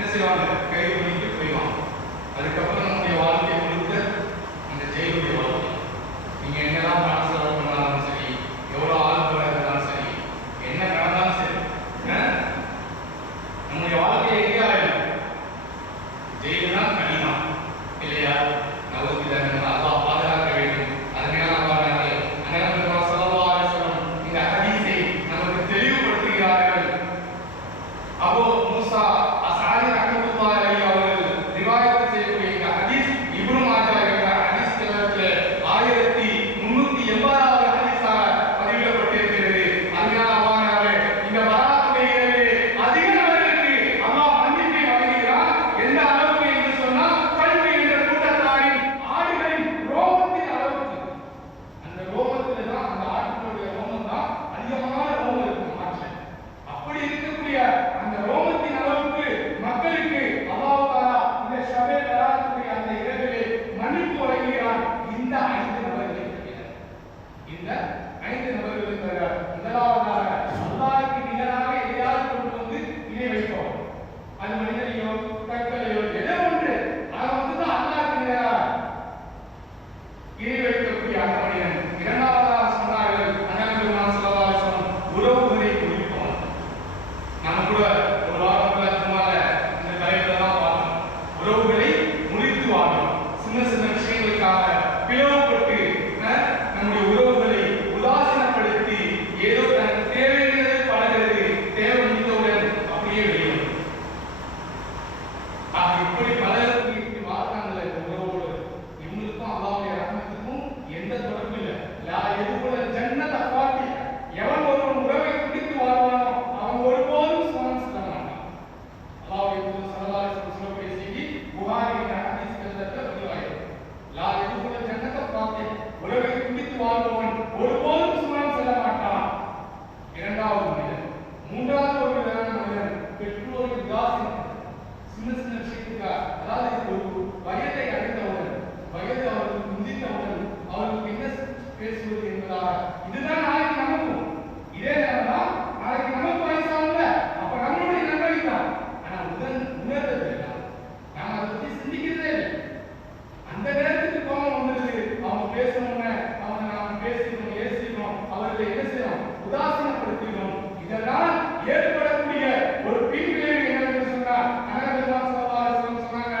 என்ன செய்வாங்க, கை குளித்து போயிடுவாங்க. அதுக்கப்புறம் நம்முடைய வாழ்க்கை முழுக்க அந்த ஜெயிலுடைய வாழ்க்கை. நீங்க என்னதான் பணம் செலவு பண்ணாலும் சரி, எவ்வளவு ஆள் இருந்தாலும் சரி, என்ன நடந்தாலும் சரி, நம்முடைய வாழ்க்கை எங்கே ஆயிடும்? ஜெயிலு தான், கடினம் இல்லையா? நமக்கு அல்லாஹ் பாதுகாக்க வேண்டும். அதனால இந்த ஹதீஸை நமக்கு தெளிவுபடுத்துகிறார்கள். அபூ மூஸா அஸ்அரி ரஹ்மத்துல்லாஹி அலைஹி அவர்கள் ரிவாயத் செய்யக்கூடிய இந்த ஹதீஸ் இப்னு மாஜா என்ற ஹதீஸ் கிரந்தத்தில் 1380வது ஹதீஸாக பதிவிடப்பட்டிருக்கிறது. அதனால இந்த பராத்துடைய இரவிலே அதிக நபர்களுக்கு அல்லாஹ் மன்னிப்பை வழங்குகிறான். எந்த அளவுக்கு என்று சொன்னால், கல்வி என்ற கூட்டத்தாரின் ஆடுகளின் ரோமத்தின் அளவுக்கு. அந்த ரோமத்தில் தான், அந்த ஆட்டுடைய ரோமம் தான் அதிகமான ரோமம் இருக்கும் ஆற்றில். அப்படி இருக்கக்கூடிய அந்த ரோமத்தின் அளவுக்கு மக்களுக்கு அல்லாஹ் தஆலா இந்த ஷபே பராத்துடைய அந்த இரவிலே மன்னிப்பு வழங்குகிறான். இந்த 5 நபர்களை தவிர, இந்த 5 நபர்களை தவிர, முதலாவதாக அல்லாஹ்வுக்கு நிகராக எதையாவது கொண்டு வந்து இணை வைப்போம். அது மனிதனையோ கற்களையோ ஏதோ ஒன்று அதை தான் அல்லாஹ்வுக்கு நிகராக இணை வைக்கக்கூடிய அந்த மனிதன். இரண்டாவதாக சொன்னார்கள், அண்ணன் பெருமான் ஸல்லல்லாஹு அலைஹி வஸல்லம் உறவுகளை குறிப்போம். நம்ம கூட ஒரு வாரத்துல சும்மால இந்த தலைப்புல தான் பார்த்தோம். உறவுகளை முறித்து வாழும். சின்ன சின்ன விஷயங்களுக்காக பிளவுபட்டு நம்முடைய உறவுகளை உதாசீனப்படுத்தி ஏதோ தனக்கு தேவைங்கிறது பழகிறது, தேவை முடிந்தவுடன் அப்படியே வெளியும். இப்படி பலருக்கு இப்படி வாழ்றாங்கல்ல இந்த உறவோடு, இவங்களுக்கும் அல்லாஹ்வுடைய ரஹ்மத்துக்கும் எந்த தொடர்பும் இல்லை. லா எதுகுல ஜன்னத ஃபாத்தி, எவன் ஒருவன் உறவை பிடித்து வாழ்வானோ அவன் ஒருபோதும் சுவனம் செல்ல மாட்டான். அல்லாஹ்வுடைய தூதர் ஸல்லல்லாஹு அலைஹி வஸல்லம் சொல்லக்கூடிய செய்தி புகாரி என்ற ஹதீஸ் கிரந்தத்தில் பதிவாகிறது. லா எதுகுல ஜன்னத ஃபாத்தி, உறவை பிடித்து வாழ்பவன் ஒருபோதும் சுவனம் செல்ல மாட்டான். இரண்டாவது மனிதன். மூன்றாவது ஒரு விதமான மனிதன் பெற்றோரை உதாசீனம், சின்ன சின்ன விஷயத்துக்காக, அதாவது ஒரு வயதை அடைந்தவுடன், வயது அவர்களுக்கு முந்தித்தவுடன் அவர்களுக்கு என்ன பேசுவது என்பதாக, இதுதான் நாளைக்கு நமக்கும் இதே நேரம் தான் நாளைக்கு நமக்கு வயசாகல, அப்ப நம்மளுடைய நன்மை தான். ஆனா உணர்றது இல்லை, நாம அதை பத்தி சிந்திக்கிறதே இல்லை. அந்த நேரத்துக்கு கோபம் வந்துருது, அவங்க பேசணும்னு அவங்க நாம பேசிக்கணும், ஏசிக்கணும், அவர்களை என்ன செய்யணும், உதாசீனப்படுத்திக்கணும். இதனால் ஏற்படக்கூடிய ஒரு பின்விளைவு என்னவென்று சொன்னால், அண்ணன் பெருமான் ஸல்லல்லாஹு அலைஹி வஸல்லம் சொன்னாங்க,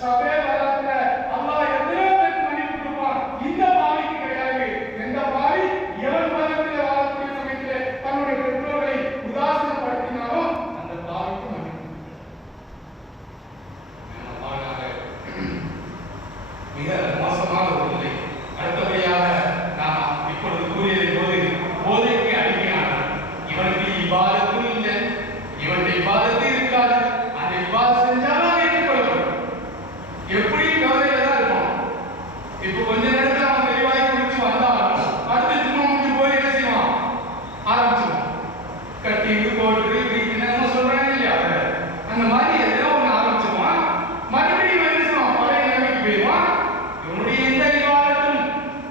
ஷபே பராத்ல அல்லாஹ் எத்தனை பேருக்கு மன்னிப்பு கொடுப்பான், இந்த பாவிக்கு கிடையாது. எந்த பாவி எவன் உலகத்தில் வாழக்கூடிய சமயத்தில் தன்னுடைய பெற்றோர்களை உதாசீனப்படுத்தினாலோ அந்த பாவிக்கு மன்னிப்பு மிக மோசமான ஒரு நிலை. அடுத்தபடியாக நாம் இப்பொழுது கூறியதை போது போதைக்கு அடிமையானார். இவனுக்கு இபாதத்தும் இல்லை, இவனுடைய இபாதத்து இருக்காது. அந்த இபாதத் செஞ்சாலும் ஏற்றுக்கொள்ளப்படும். எப்படி போதையில தான் இருக்கும். இப்போ கொஞ்ச நேரத்தில் அவன் தெளிவாய் குடிச்சு வந்தாலும் அடுத்து சும்மா முடிஞ்சு போய் என்ன செய்வான், ஆரம்பிச்சுவான். கட்டிங்கு போட்டு என்னமோ சொல்றாங்க இல்லையா, அந்த மாதிரி ஏதோ ஒன்று ஆரம்பிச்சுவான். மறுபடியும் என்ன செய்வான், பழைய நிலைமைக்கு போயிடுவான். இவனுடைய எந்த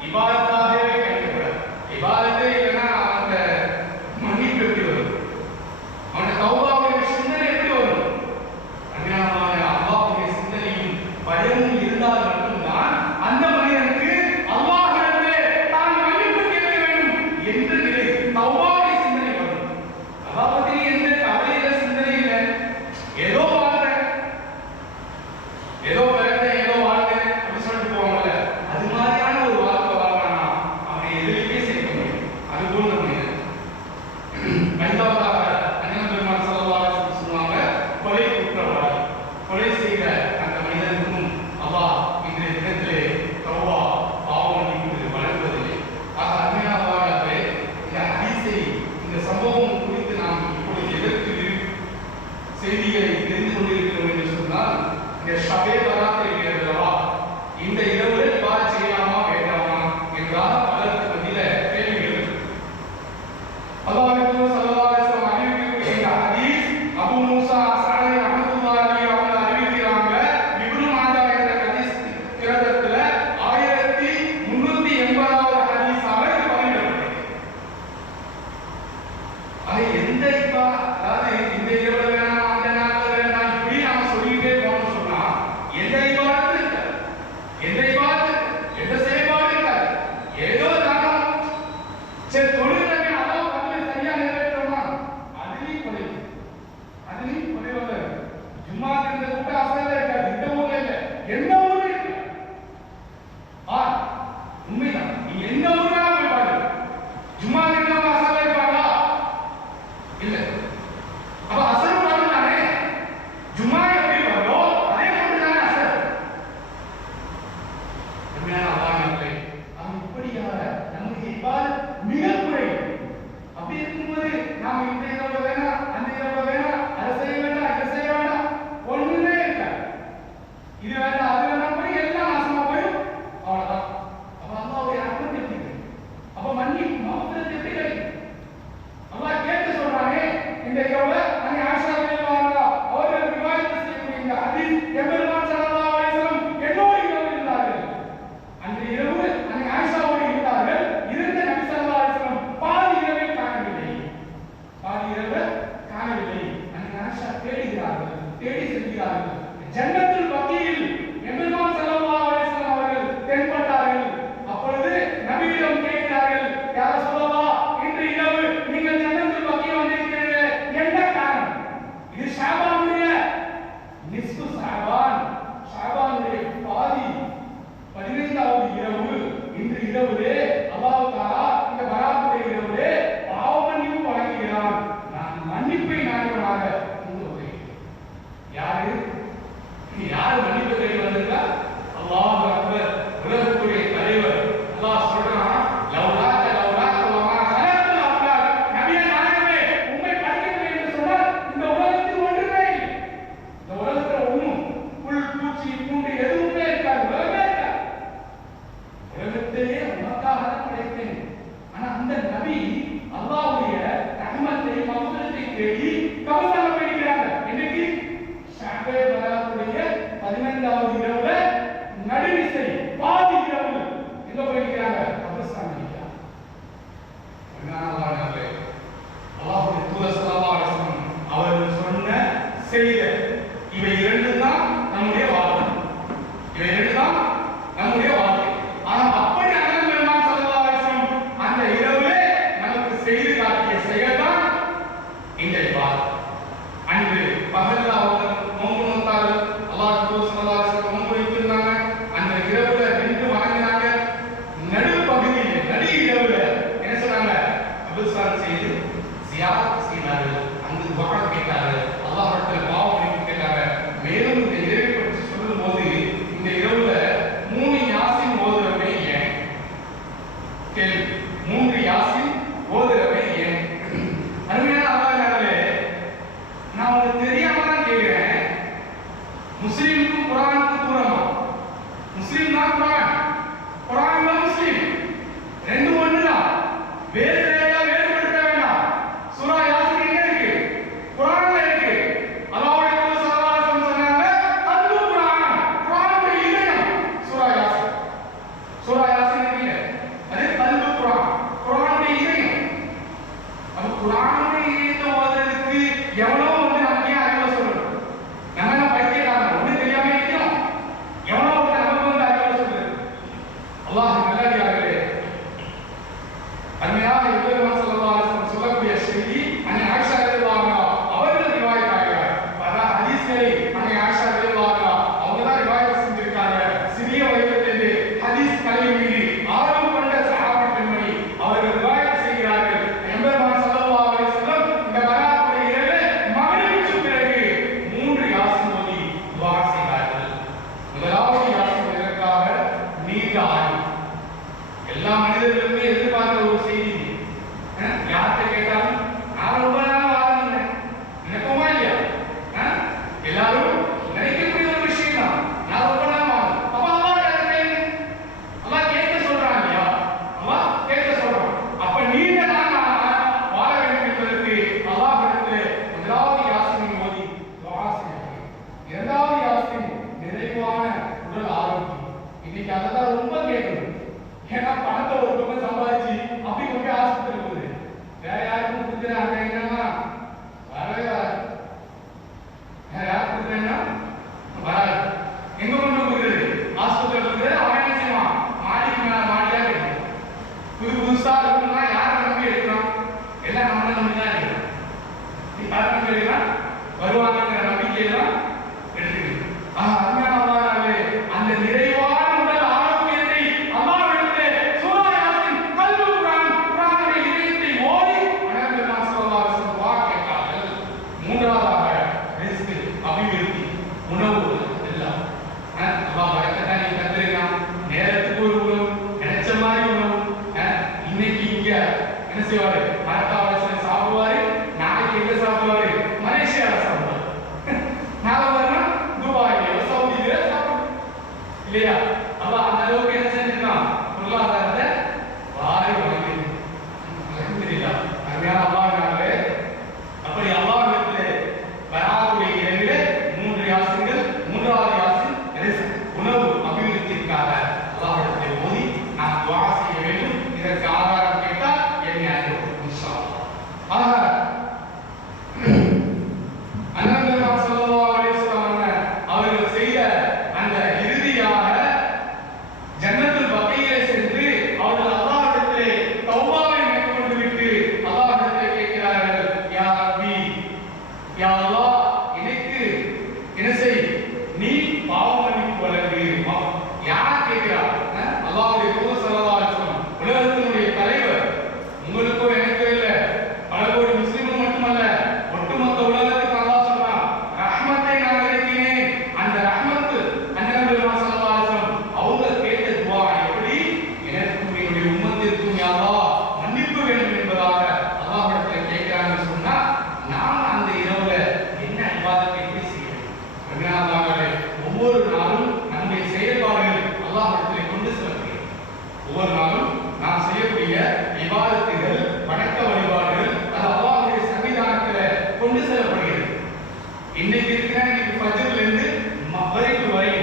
இபாதத்தாகவே கேட்கக்கூடாது. இபாதத்தே இல்லைன்னா அந்த மன்னிப்பு எப்படி வரும், அவனுடைய தௌபாவுடைய சிந்தனை எப்படி வரும்? அஞ்ஞானமான அல்லாஹ்வுடைய சிந்தனையும் பயமும் இருந்தால் மட்டும்தான் அந்த மனிதனுக்கு அல்லாஹ்விடத்திலே தான் மன்னிப்பு கேட்க வேண்டும் என்ற நிலை, தௌபாவுடைய சிந்தனை வரும். அல்லாஹ் பத்தி எந்த கவலையில சிந்தனை இல்லை, ஏதோ வாழ்றேன், ஏதோ பிறந்தேன், ஏதோ வாழ்ந்தேன் அப்படி சொல்லிட்டு போவாங்கல்ல, அது மாதிரியான ஒரு வாழ்க்கை வாழ்றானா அவனை எதிர்க்கே சேர்க்க முடியும். அது போன்ற மனிதன். ஐந்தாவதாக அண்ணன் பெருமான் ஸல்லல்லாஹு அலைஹி வஸல்லம் சொன்னாங்க, கொலை குற்றவாளி. கொலை செய்த அந்த மனிதனுக்கும் அல்லாஹ் இன்றைய தினத்திலே தௌபா பாவம் மன்னிப்பு வழங்குவதில்லை. ஆக அருமையானவர்களே, இந்த ஹதீஸை, இந்த சம்பவம் குறித்து நாம் இப்பொழுது எதற்கு செய்திகளை தெரிந்து கொண்டிருக்கிறோம் என்று சொன்னால், இந்த ஷபே பராத் இருக்கிறதா, இந்த இரவு இபாதத் செய்யலாமா வேண்டாமா என்றால் பலருக்கு மத்தியில கேள்விகள் இருக்கு. அல்லாஹ்வுடைய தூதர் ஸல்லல்லாஹு அலைஹி வஸல்லம் அறிவிக்கக்கூடிய இந்த ஹதீஸ் அபூ மூஸா அஸ்அரி ரஹ்மத்துல்லாஹி அலைஹி அவர்கள் அறிவிக்கிறாங்க. இப்னு மாஜா என்ற ஹதீஸ் கிரந்தத்துல 1380வது ஹதீஸாக பதிவிடப்பட்டிருக்கு. எந்த அதாவது இந்த இரவு வேணாம், அந்த நாள் வேணாம், இப்படி நாம கூட்ட அசையல இருக்காது. இந்த ஊர்ல இல்ல, எந்த ஊர்ல இருக்கு. உண்மைதான். நீங்க எந்த ஊர்ல போய் பாருங்க, ஜும்மா தினம் அசையல இருப்பாங்களா? இல்ல. அப்ப அசல் பாருங்களானே, ஜும்மா எப்படி வருதோ அதே போன்று தானே அசல். உண்மையான அல்லாஹ்வே, அவன் இப்படியாக நம்முடைய இபாதத் மிக குறைவு. அப்படி இருக்கும்போது நாம் இந்த இரவு வேணாம், அந்த இரவு வேணாம், அதை செய்ய வேண்டாம், இதை செய்ய வேண்டாம், ஒண்ணுமே இருக்காது. இது வேண்டாம், அது வேண்டாம், போய் எல்லாம் நாசமா போயிடும். அவ்வளவுதான். அப்ப அல்லாஹ்வுடைய ரஹ்மத் எப்படி கிடைக்கும்? அப்ப மன்னிப்பு மஃபிரத் எப்படி கிடைக்கும்? அல்லாஹ் கேட்க சொல்றானே, இந்த இரவு அன்னை ஆயிஷா ரலியல்லாஹு அன்ஹா அவர்கள் ரிவாயத் செய்யக்கூடிய இந்த ஹதீஸ், எம்பெருமான் ஸல்லல்லாஹு அலைஹி வஸல்லம் என்னோடு இரவு இருந்தார்கள். அந்த இரவு அன்னை ஆயிஷாவோடு இருந்தார்கள். இருந்த நபி ஸல்லல்லாஹு அலைஹி வஸல்லம் பாதி இரவை காணவில்லை. பாதி இரவு காணவில்லை. அன்னை ஆயிஷா தேடுகிறார்கள், தேடி செல்கிறார்கள். ஜன்னத்துல் பக்கீயில் எம்பெருமான் ஸல்லல்லாஹு அலைஹி வஸல்லம் அவர்கள் தென்பட்டார்கள். அப்பொழுது நபியிடம் கேட்கிறார்கள், யா ரசூலல்லாஹ், இன்று இரவு நீங்கள் ஜன்னத்துல் பக்கீல் வந்திருக்கிறீர்கள், என்ன காரணம்? இது ஷாபானுடைய நிஸ்பு ஷாபான், ஷாபானுடைய பாதி 15வது இரவு. இன்று இரவுலே அல்லாஹ் தஆலா இந்த பராத்துடைய இரவுலே பாவ மன்னிப்பு வழங்குகிறான். நான் மன்னிப்பை நாடியவனாக இருக்கிறேன். யாரு மன்னிப்பு தேடி வந்திருக்கார்? அல்லாஹ் அக்பர், உலகத்துடைய தலைவர். அல்லாஹ் சொல்றான், லவ்லாக வமா ஹலத்துல் அஃப்லாக். நபியே நாயகமே, உம்மை படைக்கவில்லை என்று சொன்னால் இந்த உலகத்தில் ஒன்றுமே இல்லை. இந்த உலகத்துல ஒண்ணும் புல் பூச்சி பூண்டு எதுவுமே இருக்காது, உலகமே இருக்காது. உலகத்தையே உனக்காக தான் படைத்தேன். ஆனா அந்த நபி அல்லாஹ்வுடைய ரஹ்மத்தை மஃபிரத்தை தேடி கபர்ஸ்தான போயிருக்கிறாங்க. இன்னைக்கு ஷாபே பராத்துடைய 15வது இரவுல நடுநிசை பாதி இரவு எங்க போயிருக்கிறாங்க? கபர்ஸ்தான போயிருக்கிறாங்க. அல்லாஹ்வே, அல்லாஹ்வுடைய தூதர் ஸல்லல்லாஹு அலைஹி வஸல்லம் அவர்கள் சொன்ன செய்த இவை இரண்டு தான் நம்முடைய வாழ்க்கை. இவை இரண்டு தான் நம்முடைய வாழ்க்கை. ஆனா அப்படி அண்ணன் பெருமான் ஸல்லல்லாஹு அலைஹி வஸல்லம் அந்த இரவுலே நமக்கு செய்து காட்டிய செயல்தான் இந்த இபாதத். அன்று பகல்ல அவங்க நோன்பு நோத்தார்கள். அல்லாஹ் தூதர் ஸல்லல்லாஹு அலைஹி வஸல்லம் நோன்பு வைத்திருந்தாங்க. அந்த இரவுல நின்று வணங்கினாங்க. நடுப்பகுதியில நடு இரவுல என்ன சொன்னாங்க? அபுசான் செய்து ஜியாரத் செய்தார்கள். அங்கு துஆ கேட்டார்கள். அல்லாஹ்விடத்தில் பாவ மன்னிப்பு கேட்டார்கள். மேலும் இந்த இரவை பற்றி சொல்லும்போது இந்த இரவுல 3 யாசின் ஓதுறவை ஏன்? கேள்வி. 3 யாசின் ஓதுறவை ஏன்? அருமையான அல்லாஹ்வே, நான் உங்களுக்கு தெரியாம தான் கேட்கிறேன். முஸ்லிமுக்கும் குர்ஆனுக்கும் தூரமா? முஸ்லிம் தான் குர்ஆன், குர்ஆன் தான் முஸ்லிம். ரெண்டு ஒண்ணுதான். வேறு வேறையா வேறுபடுத்த வேண்டாம். சூரா யாசின் எங்க இருக்கு? குர்ஆன்ல இருக்கு. அல்லாஹ்வுடைய தூதர் ஸல்லல்லாஹு அலைஹி வஸல்லம் சொன்னாங்க, அல் குர்ஆன், குர்ஆனுடைய இதயம் சூரா யாசின். சூரா யாசின் இல்ல, அது அல் குர்ஆன், குர்ஆனுடைய இதயம். அப்ப குர்ஆனுடைய இதயத்தை ஓதுறதுக்கு எவ்வளவு நமக்கு அறிவு சொல்லணும். நம்ம என்ன பைத்தியக்காரன், ஒண்ணு தெரியாம இருக்கோம். எவ்வளவு நமக்கு அறிவு சொல்றது. அல்லாஹ் நல்லடியார்களே, அருமையாக எம்பெருமான் ஸல்லல்லாஹு அலைஹி வஸல்லம் சொல்லக்கூடிய செய்தி அன்னை ஆயிஷா ரலியல்லாஹு அன்ஹா அவர்கள் ரிவாயத் ஆகிறார். பல ஹதீஸ்களை அன்னை ஆயிஷா ரலியல்லாஹு அன்ஹா அவங்க தான் ரிவாயத் செஞ்சிருக்காங்க. சிறிய வயதிலிருந்து ஹதீஸ் கல்வி மீது ஆர்வம் கொண்ட சஹாபி பெண்மணி அவர்கள் ரிவாயத் செய்கிறார்கள். எம்பெருமான் ஸல்லல்லாஹு அலைஹி வஸல்லம் இந்த பராத்துடைய இரவு மக்ரிபுக்கு பிறகு 3 யாசின் ஓதி துஆ செய்தார்கள். முதலாவது யாசின் இதற்காக நீண்ட ஆயுள். எல்லா மனிதர்களுமே எதிர்பார்த்த ஒரு செய்தி. யார்கிட்ட கேட்டாலும் நான் ரொம்ப நாள் வாழ்ந்தேன், நினைப்போமா இல்லையா? எல்லாரும் நினைக்கக்கூடிய ஒரு விஷயம் தான், நான் ரொம்ப நாள் வாழ்ந்தேன். அப்ப அல்லாஹ் கேட்க சொல்றான் இல்லையா? அல்லாஹ் கேட்க சொல்றான். அப்ப நீண்ட நாள் வாழ வேண்டும் என்பதற்கு அல்லாஹ்விடத்தில் முதலாவது யாசின் ஓதி துஆ செய்யணும். இரண்டாவது யாசின் நிறைவான உடல் ஆரோக்கியம். இன்னைக்கு அதெல்லாம் ரொம்ப கேட்கணும். ஏன்னா பணத்தை ஒரு பக்கம் சம்பாதிச்சு அப்படி கொண்டு போய் ஆஸ்பத்திரி போகுது. வேற யாருக்கும் கொடுக்குறாங்க என்னன்னா வரவே வராது. வேற யாருக்கு கொடுக்குறேன்னா வராது. எங்க கொண்டு கொடுக்குறது? ஆஸ்பத்திரி கொடுக்குறது. அவன் என்ன செய்வான்? மாடிக்கு மேல மாடியா கிடைக்கும். புதுசா இருக்குன்னா யாரை நம்பி எடுக்கலாம்? எல்லாம் நம்மளை நம்பி தான் எடுக்கலாம். யாரை நம்பி எடுக்கலாம்? வருவாங்கிற நம்பிக்கையெல்லாம் எடுத்துக்கணும். இல்லையா? அல்லாஹ் அந்த அளவுக்கு என்ன செஞ்சிருக்கான்? பொருளாதாரத்தை வாரி வழங்கியிருக்கான். அல்ஹம்துலில்லாஹ். அருமையான அல்லாஹ்வினாலே அப்படி அல்லாஹ்விடத்திலே வரக்கூடிய இடங்களிலே 3 யாசின்கள், 3வது யாசின் ரிஸ்க், உணவு அபிவிருத்திற்காக அல்லாஹ்விடத்திலே ஓதி நாம் துஆ செய்ய வேண்டும். இதற்கு ஆதாரம் கேட்டால் என்னை அனுப்பும் இன்ஷா அல்லாஹ். அன்னபி ஸல்லல்லாஹு அலைஹி வஸல்லம் அவர்கள் செய்த அந்த இறுதியாக ஜன்னத்துல் பகீயிலே சென்று அவர்கள் அல்லாஹ்விடத்திலே தௌபாவை மேற்கொண்டு விட்டு அல்லாஹ்விடத்திலே கேட்கிறார்கள், யா ரப்பி, யா அல்லாஹ், எனக்கு என்ன செய், நீ பாவ மன்னிப்பு வழங்கு. யார் கேட்கிறா? அல்லாஹ்வுடைய தூதர் ஸல்லல்லாஹு அலைஹி வஸல்லம், உலகத்தினுடைய தலைவர். உங்களுக்கோ எனக்கோ இல்ல, பல கோடி முஸ்லிம்கள் மட்டுமல்ல, ஒட்டுமொத்த உலகத்துக்கு அல்லாஹ் சொல்றான், ரஹ்மத்தை நான் இறக்கினேன். அந்த ரஹ்மத்து அன்னபி ஸல்லல்லாஹு அலைஹி வஸல்லம் அவங்க கேட்ட துஆ எப்படி? எனக்கும் என்னுடைய உம்மத்திற்கும் யா அல்லாஹ் மன்னிப்பு வேண்டும் என்பதாக அல்லாஹ்விடத்தில் கேட்கிறாங்கன்னு சொன்னா, நாம் அந்த இரவுல என்ன இபாதத்தை எப்படி செய்யணும்? ரமலானிலே ஒவ்வொரு நாளும் நம்முடைய செயல்பாடுகள் அல்லாஹ்விடத்தில் கொண்டு செல்லப்படுகிறது. ஒவ்வொரு நாளும் நாம் செய்யக்கூடிய இபாதத்துகள், வணக்க வழிபாடுகள் அது அல்லாஹ்வுடைய சன்னிதானத்தில் கொண்டு செல்லப்படுகிறது. இன்னைக்கு ஃபஜ்ர்ல இருந்து மக்ரிப் வரை,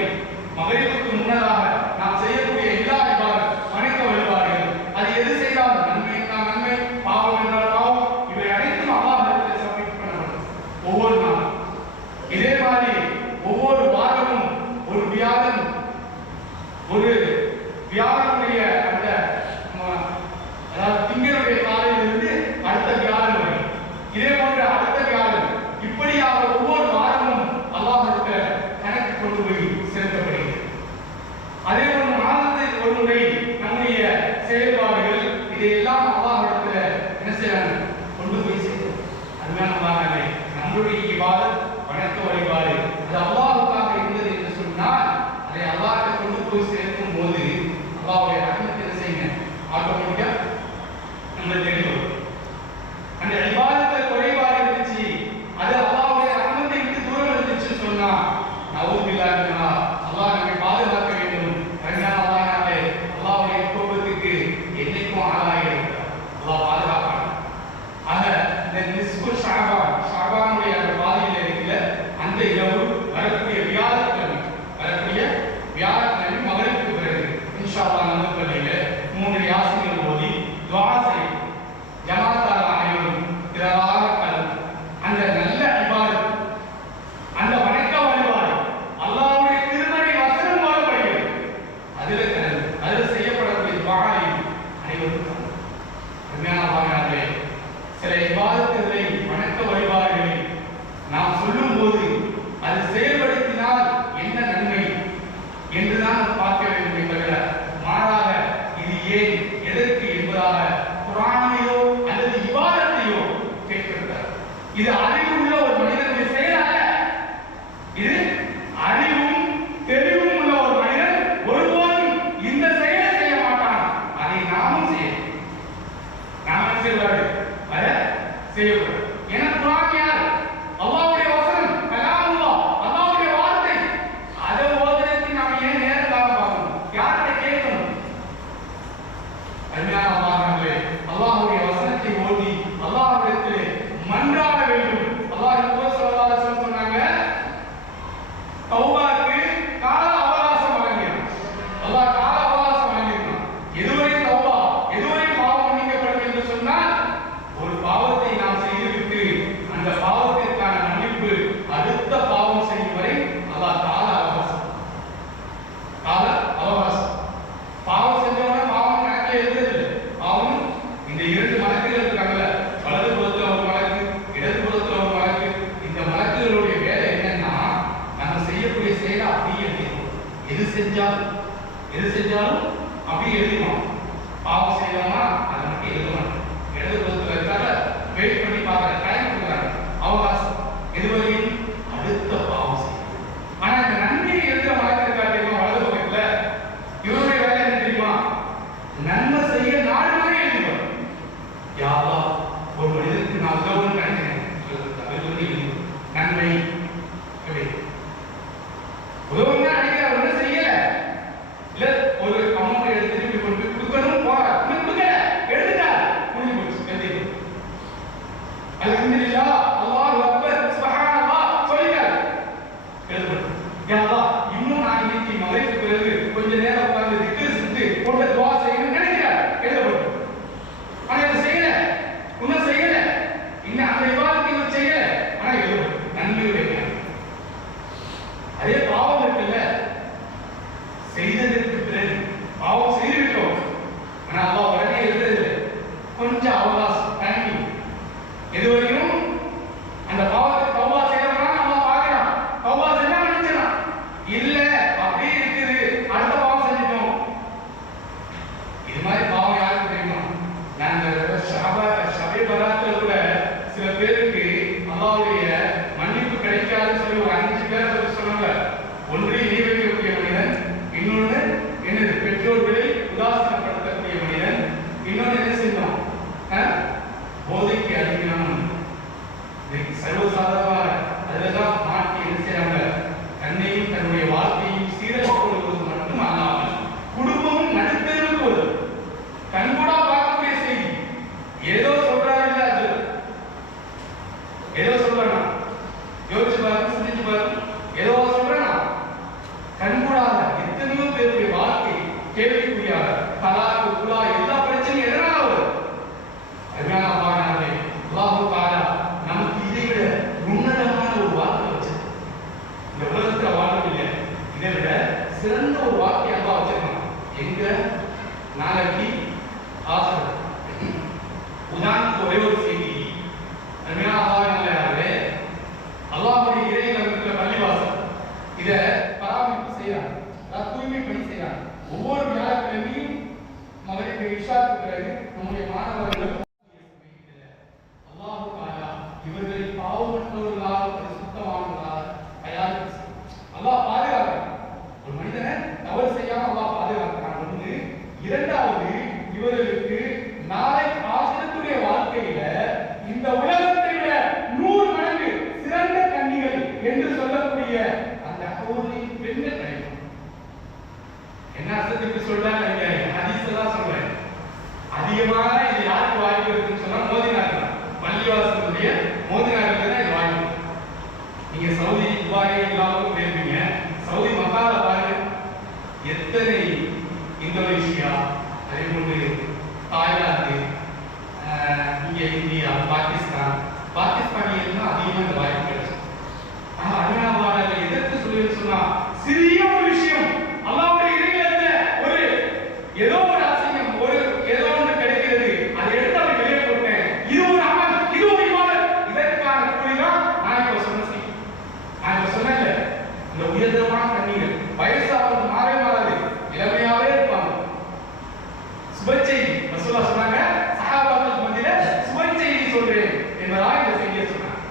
மக்ரிபுக்கு முன்னதாக நாம் செய்யக்கூடிய எல்லா இபாதத், வணக்க வழிபாடுகள் அது எது செய்தாலும் நன்மை என்றால் நன்மை, பாவம் என்றால் பாவம், இவை அனைத்தும் அல்லாஹ்விடத்தில் சப்மிட் பண்ணப்படும் ஒவ்வொரு நாளும். இதே மாதிரி ஒவ்வொரு வாரமும் ஒரு வியாழனுடைய அந்த அதாவது திங்களுடைய காலையிலிருந்து அடுத்த வியாழன் வரை, இதே போன்ற அடுத்த வியாழன், இப்படியாக ஒவ்வொரு வாரமும் அல்லாஹ்விடத்தில் கணக்கு கொண்டு போய் செலுத்தப்படுகிறது. அதே போல மாதத்துக்கு ஒரு முறை நம்முடைய செயல்பாடுகள் இதையெல்லாம் அல்லாஹ்விடத்தில் என்ன செய்யறாங்க? கொண்டு போய் சேர்க்கிறோம். அதுதான் அல்லாஹ்வே நம்முடைய இபாதத், வணக்க வழிபாடு அது அல்லாஹ்வுக்காக இருந்தது என்று சொன்னால், அதை அல்லாஹ்வை கொண்டு போய் சேர்க்கும் போது அல்லாஹ்வுடைய ரஹ்மத் என்ன செய்யுங்க? ஆட்டோமேட்டிக்கா நம்ம தேடி வரும். அந்த இபாதத்துல குறைபாடு இருந்துச்சு, அது அல்லாஹ்வுடைய ரஹ்மத்தை விட்டு தூரம் இருந்துச்சுன்னு சொன்னா, நவுதுபில்லாஹ் மின்ஹா, அல்லாஹ் நம்மை பாதுகாக்க வேண்டும். ரஹ்மான் அல்லாஹ்வே அல்லாஹ்வுடைய கோபத்துக்கு என்னைக்கும் ஆளாயிருக்கிறார். அல்லாஹ் பாதுகாப்பான். ஆக இந்த நிஸ்பு ஷாபானுடைய அந்த பாதையில் இருக்கிற அந்த இரவு வரக்கூடிய வியாழக்கிழமை மகரிபுக்கு பிறகு இன்ஷா அல்லாஹ் நம்ம பள்ளியில 3 யாசின்கள் ஓதி துஆ செய்யும். ஜமாத்தார் அனைவரும் திரளாக கலந்து அந்த நல்ல இபாதத், அந்த வணக்க வழிபாடு அல்லாஹ்வுடைய திருமறை வசனம் மூலப்படுகிறது. அதில் செய்யப்படக்கூடிய துஆவை அனைவரும் உண்மையானவாகவே சில இபாதத்துகளை, வணக்க வழிபாடுகளை நாம் சொல்லும் போது அது செயல்படுத்தினால் என்ன நன்மை என்றுதான் பார்க்க வேண்டும் என்பதை மாறாக இது ஏன், எதற்கு என்பதாக குர்ஆனையோ அல்லது இபாதத்தையோ கேட்கிறார். இது அறிவுள்ள ஒரு மனிதனுடைய செயல் அல்ல. இது அறிவும் தெளிவும் உள்ள ஒரு மனிதன் ஒருபோதும் இந்த செயலை செய்ய மாட்டான். அதை நாமும் செய்யணும். நாம செய்வார்கள் அதை செய்யக்கூடாது. ஏன்னா குர்ஆன் யார்? அல்லாஹ்வுடைய வசனம், கலாமுல்லாஹ், அல்லாஹ்வுடைய வார்த்தை. அதை ஓதுறதுக்கு நாம ஏன் நேரத்தாக பார்க்கணும்? யார்கிட்ட கேட்கணும்? அல்லாஹ் அல்லாஹ்வுடைய வசனத்தை ஓதி அல்லாஹ்விடத்திலே மன்றாட வேண்டும். அல்லாஹ் ஸல்லல்லாஹு அலைஹி வஸல்லம் சொன்னாங்க, தௌபாக்கு கால அவகாசம் வழங்கினான். அல்லாஹ் கால அவகாசம் வழங்கினான். எதுவரை தௌபா, எதுவரை பாவம் மன்னிக்கப்படும் என்று சொன்னால், ஒரு பாவத்தை நாம் செய்துவிட்டு அந்த பாவத்திற்கான மன்னிப்பு அடுத்த பாவம் செய்யும் வரை அல்லாஹ் கால அவகாசம் பாவம் செஞ்சவன பாவம் கணக்கில் எழுதுறது. பாவம் இந்த 2 மலக்குகள் இருக்காங்கல்ல, வலது புறத்துல ஒரு மலக்கு, இடது புறத்துல ஒரு மலக்கு. இந்த மலக்குகளுடைய வேலை என்னன்னா, நம்ம செய்யக்கூடிய செயலை அப்படியே எழுதிடும். எது செஞ்சாலும் அப்படியே எழுதிடும். பாவம் செய்யலாமா அதை மட்டும் எழுதணும். இடது புறத்துல இருக்காங்க, வெயிட் பண்ணி பார்க்கற டைம் கொடுக்குறாங்க, அவகாசம். எதுவரையும் அடுத்த பாவம் செய்யும். ஆனா இந்த நன்மையை எழுதுற மலக்கு இருக்கா தெரியுமா? வலது பக்கத்துல இவருடைய வேலை என்ன தெரியுமா? நன்மை செய்ய நாடு வரை எழுதுவார். யா அல்லாஹ், ஒரு மனிதனுக்கு நான் உதவணும்னு நினைக்கிறேன், நன்மை எப்படி உதவுன்னா நினைக்கிற ஒன்றும் செய்யல, யா அல்லாஹ் இன்னும் நான் இன்னைக்கு மகரிபுக்கு பிறகு கொஞ்ச நேரம் உட்கார்ந்து திக்ர் செஞ்சு கொண்ட துஆ செய்யணும்னு நினைக்கிறார், எழுதப்படும். ஆனா இதை செய்யல, இன்னும் செய்யல, இன்னும் அந்த இபாதத்தை இவர் செய்யல, ஆனா எழுதப்படும் நன்மையுடைய ஞானம். அதே பாவம் இருக்குல்ல, செய்ததற்கு பிறகு பாவம் செய்துவிட்டோம், ஆனா அல்லாஹ் உடனே எழுதுறது கொஞ்சம் அவகாசம், டைமிங். இதுவரையும் அந்த பாவத்தை தௌபா செய்யறோம்னா நம்ம பார்க்கலாம், தௌபா செஞ்சா நினைச்சலாம், இல்ல அப்படியே இருக்குது அடுத்த பாவம் செஞ்சிட்டோம். இது மாதிரி பாவம் யாருக்கு தெரியுமா? நாங்க ஷபே பராத்துல கூட சில பேருக்கு அல்லாஹ்வுடைய மன்னிப்பு கிடைக்காதுன்னு சொல்லி ஒரு 5 பேரை சொல்லி சொன்னாங்க. ஒன்று நீ வைக்கக்கூடிய மனிதன், இன்னொன்னு என்னது பெற்றோர்களை உதாசீனப்படுத்தக்கூடிய மனிதன், இன்னொன்னு என்ன செய்யணும் போதைக்கு அடிக்கணும். சர்வசாதாரண அதுலதான் மாட்டி என்ன செய்யறாங்க, தன்னையும் தன்னுடைய வாழ்க்கையும் சீரழித்துக் கொள்வது மட்டும் அல்லாமல் குடும்பமும் நடுத்தருக்கு வரும். கண்கூடா பார்க்கக்கூடிய செய்தி. ஏதோ சொல்றாரு இல்ல, அது ஏதோ சொல்றா, யோசிச்சு பாருங்க, சிந்திச்சு பாருங்க, ஏதோ சொல்றா கண்கூடாக எத்தனையோ பேருடைய வாழ்க்கை கேள்விக்குரியாக தலாக்கு குலா எல்லா பிரச்சனையும் எதனால வரும்? அதனால பாருங்க அல்லாஹ் தஆலா நமக்கு இதை விட உன்னதமான ஒரு வார்த்தை வச்சிருக்கான். இந்த உலகத்துல வாழவில்லை, இதை விட சிறந்த ஒரு வார்த்தை அல்லாஹ் வச்சிருக்கான். எங்க நாளைக்கு ஆசை உதாரணத்துக்கு ஒரே ஒரு செய்தி. அதனால அல்லாஹ்வுடைய இறையில இருக்கிற பள்ளிவாசல் இதை பராமரிப்பு செய்யறாங்க, தூய்மை பணி செய்யறாங்க. ஒவ்வொரு வியாழக்கிழமையும் மகரிபு இஷாவுக்கு பிறகு நம்முடைய மாணவர்கள் அல்லாஹ் தஆலா இவர்களை பாவமற்றவர்களாக பரிசுத்தமானவர்களாக தயாரிப்பு அல்லாஹ் பாதுகாக்கிறான். ஒரு மனிதனை தவறு செய்யாம அல்லாஹ் பாதுகாக்கிறான். ஒன்று. இரண்டாவது, இவர்களுக்கு நாளை ஆசிரியத்துடைய வாழ்க்கையில இந்த உலகத்தை விட 100 மடங்கு சிறந்த கன்னிகள் என்று சொல்லக்கூடிய அந்த ஹூரின் பெண்கள் கிடைக்கும். என்ன அர்த்தத்துக்கு சொல்றாங்க? ஹதீஸ் எல்லாம் சொல்றேன். அதிகமான இது யாருக்கு வாய்ப்பு இருக்குன்னு சொன்னா மோதினார்கள், பள்ளிவாசலுடைய மோதினார்கள் தான் இது வாய்ப்பு. நீங்க சவுதி துபாய் எல்லாரும் போயிருப்பீங்க. சவுதி மக்கால பாருங்க, எத்தனை இந்தோனேஷியா, அதே போன்று தாய்லாந்து, இங்க இந்தியா, பாகிஸ்தானியர்கள் அதிகமாக இந்த வாய்ப்பு கிடைச்சு. ஆனா அடிமையாளர்கள் எதற்கு சொல்லி சொன்னா சிறிய ஒரு விஷயம், அல்லாஹ்வுடைய இறையில ஒரு ஏதோ ஒரு அசிங்கம், ஒரு ஏதோ ஒன்று கிடைக்கிறது, அதை எடுத்து அவன் வெளியே போட்டேன், இது ஒரு அமல், இது ஒரு இபாதத், இதற்கான கூலிதான் நான் இப்ப சொன்ன செய்தி. நான் இப்ப சொன்னேன்ல, இந்த உயர்தரமான கண்ணீர்கள் வயசாவது மாறவே மாறாது, இளமையாவே இருப்பாங்க. சுபச்செய்தி ரசூலுல்லாஹ் சொன்னாங்க, சஹாபாக்கள் மத்தியில சுபச்செய்தி சொல்றேன் என்பதாக இந்த செய்தியை சொன்னாங்க.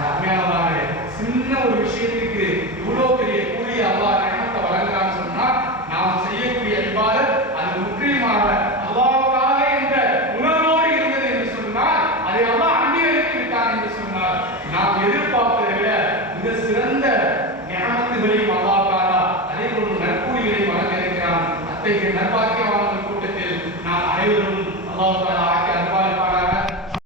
அருமையானவர்களே, சின்ன ஒரு விஷயத்துக்கு இவ்வளவு பெரிய கூலி அல்லாஹ் நியமத்தை வழங்குறான்னு சொன்னா நாம் செய்யக்கூடிய இபாதத் அது முற்றிலுமாக அல்லாஹ்வுக்காக என்ற உணர்வோடு இருந்தது என்று சொன்னால், அதை அல்லாஹ் அங்கீகரித்து விட்டான் என்று சொன்னால், நாம் எதிர்பார்ப்பதை விட மிக சிறந்த நியமத்துகளையும் அல்லாஹ் தஆலா அதே போன்று நற்கூலிகளையும் வழங்க இருக்கிறான். அத்தகைய நற்பாக்கியம்